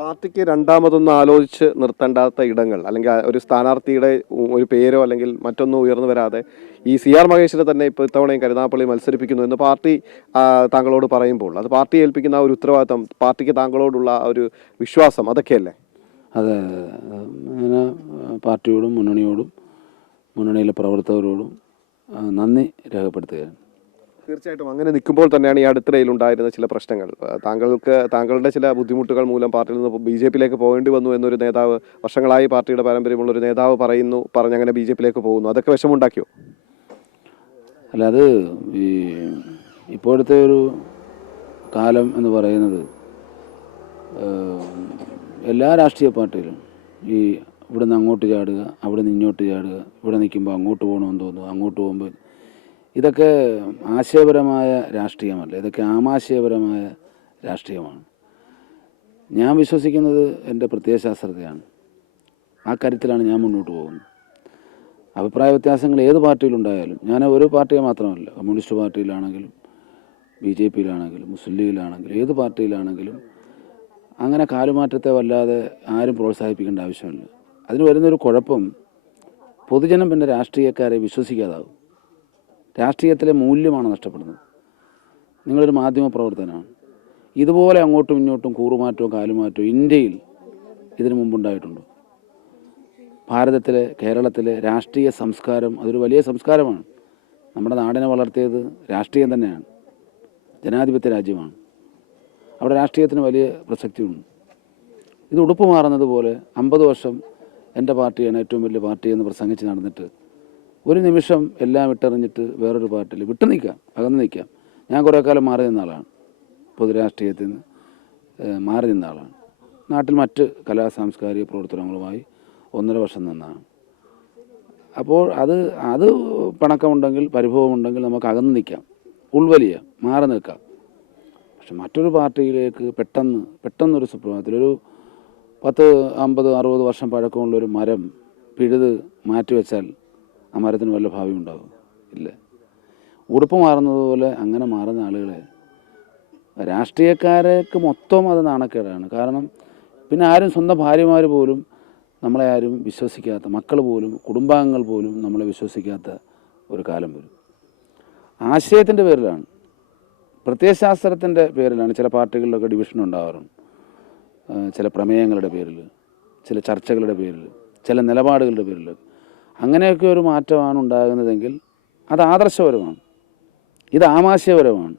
പാർട്ടിക്ക് രണ്ടാമതൊന്നും ആലോചിച്ച് നിർത്തേണ്ടാത്ത ഇടങ്ങൾ അല്ലെങ്കിൽ ഒരു സ്ഥാനാർത്ഥിയുടെ ഒരു പേരോ അല്ലെങ്കിൽ മറ്റൊന്നും ഉയർന്നു വരാതെ ഈ CR മഹേഷിനെ തന്നെ ഇപ്പോൾ ഇത്തവണയും കരുനാഗപ്പള്ളി മത്സരിപ്പിക്കുന്നു എന്ന് പാർട്ടി താങ്കളോട് പറയുമ്പോൾ അത് പാർട്ടി ഏൽപ്പിക്കുന്ന ആ ഒരു ഉത്തരവാദിത്തം, പാർട്ടിക്ക് താങ്കളോടുള്ള ആ ഒരു വിശ്വാസം, അതൊക്കെയല്ലേ? അതെ, അങ്ങനെ പാർട്ടിയോടും മുന്നണിയോടും മുന്നണിയിലെ പ്രവർത്തകരോടും നന്ദി രേഖപ്പെടുത്തുകയാണ്. തീർച്ചയായിട്ടും അങ്ങനെ നിൽക്കുമ്പോൾ തന്നെയാണ് ഈ അടുത്തിടയിൽ ഉണ്ടായിരുന്ന ചില പ്രശ്നങ്ങൾ. താങ്കളുടെ ചില ബുദ്ധിമുട്ടുകൾ മൂലം പാർട്ടിയിൽ നിന്ന് BJP-യിലേക്ക് പോകേണ്ടി വന്നു എന്നൊരു നേതാവ്, വർഷങ്ങളായി പാർട്ടിയുടെ പാരമ്പര്യമുള്ള ഒരു നേതാവ് പറഞ്ഞങ്ങനെ BJP-യിലേക്ക് പോകുന്നു. അതൊക്കെ വിഷമമുണ്ടാക്കിയോ? അല്ല, അത് ഈ ഇപ്പോഴത്തെ ഒരു കാലം എന്ന് പറയുന്നത് എല്ലാ രാഷ്ട്രീയ പാർട്ടിയിലും ഈ ഇവിടെ നിന്ന് അങ്ങോട്ട് ചാടുക, അവിടെ നിന്ന് ഇങ്ങോട്ട് ചാടുക, ഇവിടെ നിൽക്കുമ്പോൾ അങ്ങോട്ട് പോകണമെന്ന് തോന്നുന്നു, അങ്ങോട്ട് പോകുമ്പോൾ ഇതൊക്കെ ആശയപരമായ രാഷ്ട്രീയമല്ല, ഇതൊക്കെ ആമാശയപരമായ രാഷ്ട്രീയമാണ്. ഞാൻ വിശ്വസിക്കുന്നത് എൻ്റെ പ്രത്യയശാസ്ത്രത്തെയാണ്. ആ കാര്യത്തിലാണ് ഞാൻ മുന്നോട്ട് പോകുന്നത്. അഭിപ്രായ വ്യത്യാസങ്ങൾ ഏത് പാർട്ടിയിലുണ്ടായാലും, ഞാൻ ഒരു പാർട്ടിയെ മാത്രമല്ല, കമ്മ്യൂണിസ്റ്റ് പാർട്ടിയിലാണെങ്കിലും BJP-യിലാണെങ്കിലും മുസ്ലിം ലീഗിലാണെങ്കിലും ഏത് പാർട്ടിയിലാണെങ്കിലും അങ്ങനെ കാലുമാറ്റത്തെ വല്ലാതെ ആരും പ്രോത്സാഹിപ്പിക്കേണ്ട ആവശ്യമില്ല. അതിന് വരുന്നൊരു കുഴപ്പം, പൊതുജനം പിന്നെ രാഷ്ട്രീയക്കാരെ വിശ്വസിക്കാതാവും. രാഷ്ട്രീയത്തിലെ മൂല്യമാണ് നഷ്ടപ്പെടുന്നത്. നിങ്ങളൊരു മാധ്യമ പ്രവർത്തനമാണ്. ഇതുപോലെ അങ്ങോട്ടും ഇങ്ങോട്ടും കൂറുമാറ്റവും കാലുമാറ്റവും ഇന്ത്യയിൽ ഇതിനു മുമ്പുണ്ടായിട്ടുണ്ടോ? ഭാരതത്തിലെ, കേരളത്തിലെ രാഷ്ട്രീയ സംസ്കാരം അതൊരു വലിയ സംസ്കാരമാണ്. നമ്മുടെ നാടിനെ വളർത്തിയത് രാഷ്ട്രീയം തന്നെയാണ്. ജനാധിപത്യ രാജ്യമാണ്. അവിടെ രാഷ്ട്രീയത്തിന് വലിയ പ്രസക്തിയുണ്ട്. ഇത് ഉടുപ്പ് മാറുന്നത് പോലെ 50 വർഷം എൻ്റെ പാർട്ടിയാണ് ഏറ്റവും വലിയ പാർട്ടി എന്ന് പ്രസംഗിച്ച് നടന്നിട്ട് ഒരു നിമിഷം എല്ലാം വിട്ടെറിഞ്ഞിട്ട് വേറൊരു പാർട്ടിയിൽ നിൽക്കാം, അകന്ന് നിൽക്കാം. ഞാൻ കുറേ കാലം മാറി നിന്ന ആളാണ്, പൊതുരാഷ്ട്രീയത്തിൽ നിന്ന് മാറി നിന്ന ആളാണ്. നാട്ടിൽ മറ്റ് സാംസ്കാരിക പ്രവർത്തനങ്ങളുമായി 1.5 വർഷം നിന്നാണ്. അപ്പോൾ അത് പിണക്കമുണ്ടെങ്കിൽ, പരിഭവമുണ്ടെങ്കിൽ നമുക്ക് അകന്ന് നിൽക്കാം, ഉൾവലിയാം, മാറി നിൽക്കാം. പക്ഷെ മറ്റൊരു പാർട്ടിയിലേക്ക് പെട്ടെന്നൊരു സുപ്രഭാതത്തിൽ ഒരു 10, 50, 60 വർഷം പഴക്കമുള്ളൊരു മരം പിഴുത് മാറ്റിവെച്ചാൽ ആ മരത്തിന് വല്ല ഭാവി ഉണ്ടാകും? ഇല്ല. ഉടുപ്പ് മാറുന്നത് പോലെ അങ്ങനെ മാറുന്ന ആളുകളെ രാഷ്ട്രീയക്കാർക്ക് മൊത്തം അത് നാണക്കേടാണ്. കാരണം പിന്നെ ആരും, സ്വന്തം ഭാര്യമാർ പോലും നമ്മളെ ആരും വിശ്വസിക്കാത്ത, മക്കൾ പോലും, കുടുംബാംഗങ്ങൾ പോലും നമ്മളെ വിശ്വസിക്കാത്ത ഒരു കാലം വരും. ആശയത്തിൻ്റെ പേരിലാണ്, പ്രത്യയശാസ്ത്രത്തിൻ്റെ പേരിലാണ് ചില പാർട്ടികളിലൊക്കെ ഡിവിഷൻ ഉണ്ടാവാറുണ്ട്. ചില പ്രമേയങ്ങളുടെ പേരിൽ, ചില ചർച്ചകളുടെ പേരിൽ, ചില നിലപാടുകളുടെ പേരിൽ. അങ്ങനെയൊക്കെ ഒരു മാറ്റമാണ് ഉണ്ടാകുന്നതെങ്കിൽ അത് ആദർശപരമാണ്. ഇത് ആമാശയപരമാണ്.